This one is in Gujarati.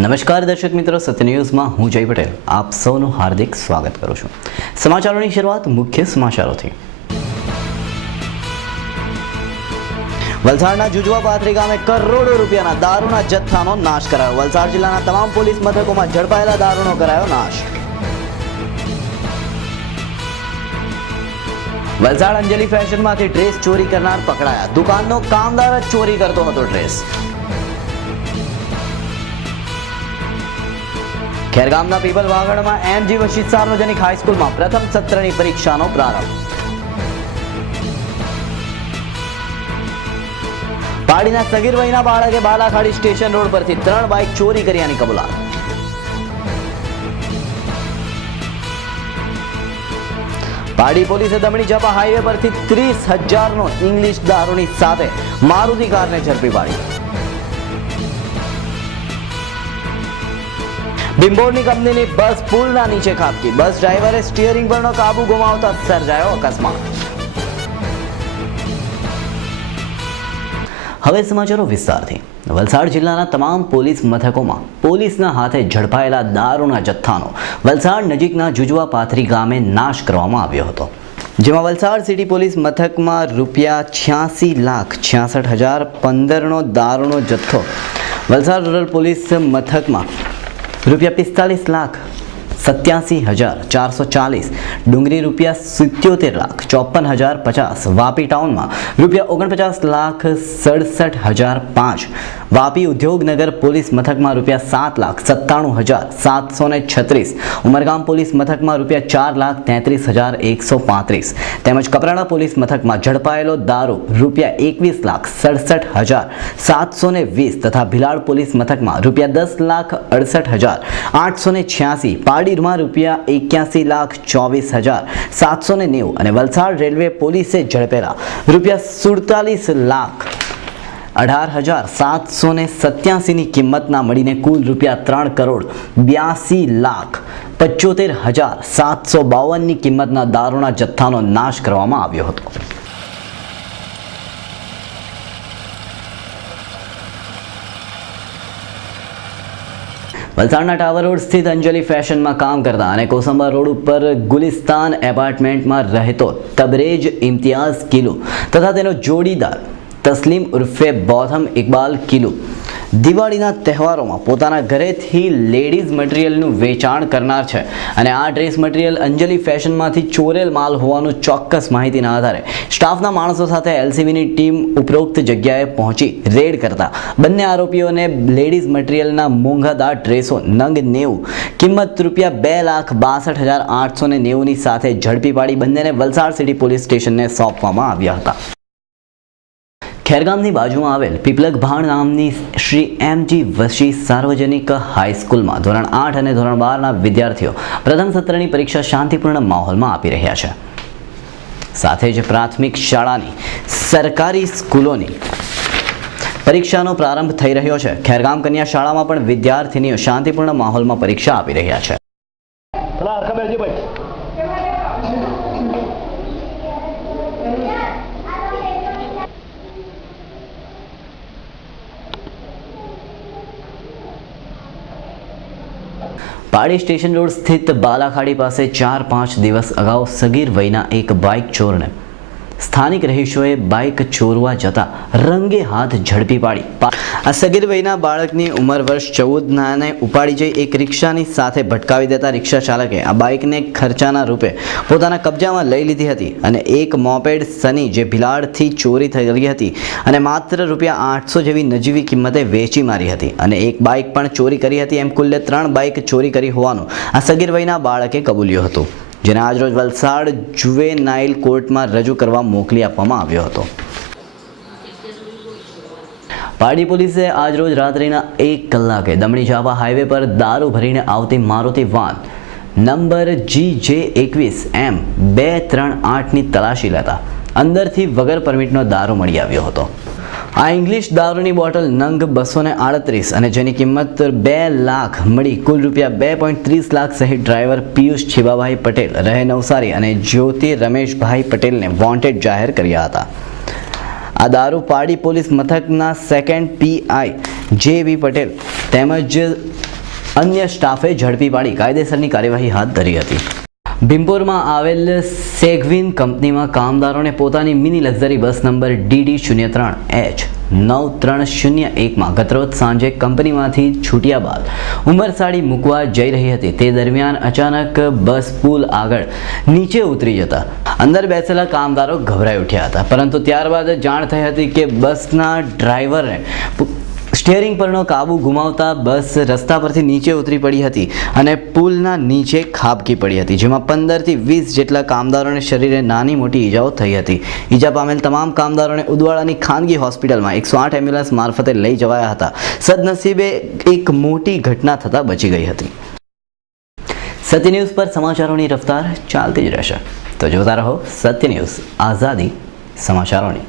નમસ્કાર દર્શક મિત્રો, સત્ય ન્યૂઝમાં હું જય પટેલ આપ સૌનું હાર્દિક સ્વાગત કરું છું। સમાચારોની શરૂઆત મુખ્ય સમાચારોથી। વલસાડના જુજવા પાથરી ગામે કરોડો રૂપિયાના દારૂના જથ્થાનો નાશ કરાયો। વલસાડ જિલ્લાના તમામ પોલીસ મથકોમાં ઝડપાયેલા દારૂનો કરાયો નાશ। વલસાડ અંજલિ ફેશનમાંથી ડ્રેસ ચોરી કરનાર પકડાયા। દુકાનનો કામદાર જ ચોરી કરતો હતો ડ્રેસ। ખેરગામના પીપલ વાગડમાં એમજી વશિષ્ઠ સાર્વજનિક હાઈસ્કૂલમાં પ્રથમ સત્રની પરીક્ષાનો પ્રારંભ। પાડીના સગીર વયના બાળકે બાલાખાડી સ્ટેશન રોડ પરથી 3 બાઇક ચોરી કર્યાની કબૂલાત। પાડી પોલીસે દમણી જપા હાઈવે પરથી 30,000નો ઇંગ્લિશ દારૂની સાથે મારુતિ કારને ઝડપી પાડી। બિંબોરની કંપનીની બસ પુલના નીચે ખાબકી। બસ ડ્રાઈવરે સ્ટીયરિંગ પરનો કાબુ ગુમાવતા સર્જાયો અકસ્માત। હવે સમાચારો વિસ્તારથી। વલસાડ જિલ્લાના તમામ પોલીસ મથકોમાં પોલીસના હાથે ઝડપાયેલા દારૂના જથ્થાનો વલસાડ નજીકના જુજવા પાથરી ગામે નાશ કરવામાં આવ્યો હતો, જેમાં વલસાડ સિટી પોલીસ મથકમાં ₹86,66,015નો દારૂનો જથ્થો, વલસાડ રૂરલ પોલીસ મથકમાં ₹45,87,440, ડુંગરી ₹77,54,050, વાપી ટાઉનમાં ₹49,67,005, વાપી ઉદ્યોગનગર પોલીસ મથકમાં ₹7,97,736, ઉમરગામ પોલીસ મથકમાં ₹4,33,135, તેમજ કપરાડા પોલીસ મથકમાં ઝડપાયેલો દારૂ ₹20,67,720 તથા ભિલાડ પોલીસ મથકમાં ₹10,68,886, પાડીમાં ₹81,24,790 અને વલસાડ રેલવે પોલીસે ઝડપેલા ₹47,18,787ની કિંમતના મળીને કુલ ₹3,82,75,752ની કિંમતના દારૂના જથ્થાનો નાશ કરવામાં આવ્યો હતો। વલસાડના ટાવર રોડ સ્થિત અંજલિ ફેશનમાં કામ કરતા અને કોસંબા રોડ ઉપર ગુલિસ્તાન એપાર્ટમેન્ટમાં રહેતો તબરેજ ઇમ્તિયાઝ કિલુ તથા તેનો જોડીદાર તસ્લીમ ઉર્ફે બોથમ ઇકબાલ કિલુ દિવાળીના તહેવારોમાં પોતાના ઘરેથી લેડીઝ મટીરિયલનું વેચાણ કરનાર છે અને આ ડ્રેસ મટીરિયલ અંજલિ ફેશનમાંથી ચોરેલ માલ હોવાનું ચોક્કસ માહિતીના આધારે સ્ટાફના માણસો સાથે એલસીબીની ટીમ ઉપરોક્ત જગ્યાએ પહોંચી રેડ કરતા બંને આરોપીઓને લેડીઝ મટીરિયલના મોંઘાદાર ડ્રેસો નંગ 90 કિંમત ₹2,62,890ની સાથે ઝડપી પાડી બંનેને વલસાડ સિટી પોલીસ સ્ટેશનને સોંપવામાં આવ્યા હતા। ખેરગામની બાજુમાં આવેલ પીપલગ ભાણ નામની શ્રી એમજી વશિષ્ઠ સાર્વજનિક હાઈસ્કૂલમાં ધોરણ 8 અને ધોરણ 12ના વિદ્યાર્થીઓ પ્રથમ સત્રની પરીક્ષા શાંતિપૂર્ણ માહોલમાં આપી રહ્યા છે। સાથે જ પ્રાથમિક શાળાની સરકારી સ્કૂલોની પરીક્ષાનો પ્રારંભ થઈ રહ્યો છે। ખેરગામ કન્યા શાળામાં પણ વિદ્યાર્થીનીઓ શાંતિપૂર્ણ માહોલમાં પરીક્ષા આપી રહ્યા છે। પાડી સ્ટેશન રોડ સ્થિત બાલાખાડી પાસે 4-5 દિવસ અગાઉ સગીર વયના એક બાઇક ચોરને સ્થાનિક રહીશોએ બાઇક ચોરવા જતા રંગે હાથ ઝડપી પાડી। આ સગીર વયના બાળકની ઉંમર વર્ષ 14નાને ઉપાડી જઈ એક રિક્ષાની સાથે ભટકાવી દેતા રિક્ષા ચાલકે આ બાઇકને ખર્ચાના રૂપે પોતાના કબજામાં લઈ લીધી હતી અને એક મોપેડ સની જે ભિલાડથી ચોરી થઈ હતી અને માત્ર ₹800 જેવી નજીવી કિંમતે વેચી મારી હતી અને એક બાઇક પણ ચોરી કરી હતી। એમ કુલ્લે 3 બાઇક ચોરી કરી હોવાનું આ સગીર વયના બાળકે કબૂલ્યું હતું, જેને આજરોજ વલસાડ જુવેનાઇલ કોર્ટમાં રજૂ કરવા મોકલી આપવામાં આવ્યો હતો। પાડી પોલીસે આજરોજ રાત્રિના 1 કલાકે દમણી જાવા હાઈવે પર દારૂ ભરીને આવતી મારુતિ વાન નંબર GJ21M238ની તલાશી લેતા અંદરથી વગર પરમિટનો દારૂ મળી આવ્યો હતો। આ ઇંગ્લિશ દારૂની બોટલ નંગ 238 અને જેની કિંમત 2 લાખ મળી કુલ ₹2.30 લાખ સહિત ડ્રાઈવર પિયુષ છીબાભાઈ પટેલ રહે નવસારી અને જ્યોતિ રમેશભાઈ પટેલને વોન્ટેડ જાહેર કર્યા હતા। આ દારૂ પાડી પોલીસ મથકના સેકન્ડ પીઆઈ જે.વી. પટેલ તેમજ અન્ય સ્ટાફે ઝડપી પાડી કાયદેસરની કાર્યવાહી હાથ ધરી હતી. ભીમપુરમાં આવેલ સેગવિન કંપનીમાં કામદારોને પોતાની મિની લક્ઝરી બસ નંબર DD03H9301માં ગતરોજ સાંજે કંપનીમાંથી છૂટ્યા બાદ ઉમરસાડી મૂકવા જઈ રહી હતી. તે દરમિયાન અચાનક બસ પુલ આગળ નીચે ઉતરી જતા અંદર બેસેલા કામદારો ગભરાઈ ઉઠ્યા હતા, પરંતુ ત્યારબાદ જાણ થઈ હતી કે બસના ડ્રાઈવરને સ્ટીયરિંગ પરનો કાબુ ગુમાવતા બસ રસ્તા પરથી નીચે ઉતરી પડી હતી અને પુલના નીચે ખાબકી પડી હતી, જેમાં 15 થી 20 જેટલા કામદારોને શરીરે નાની મોટી ઈજાઓ થઈ હતી. ઈજા પામેલ તમામ કામદારોને ઉદવાડાની ખાનગી હોસ્પિટલમાં 108 એમ્બ્યુલન્સ મારફતે લઈ જવાયા હતા. સદનસીબે એક મોટી ઘટના થતાં બચી ગઈ હતી. સત્ય ન્યૂઝ પર સમાચારોની રફતાર ચાલતી જ રહેશે, તો જોતા રહો સત્ય ન્યૂઝ, આઝાદી સમાચારોની.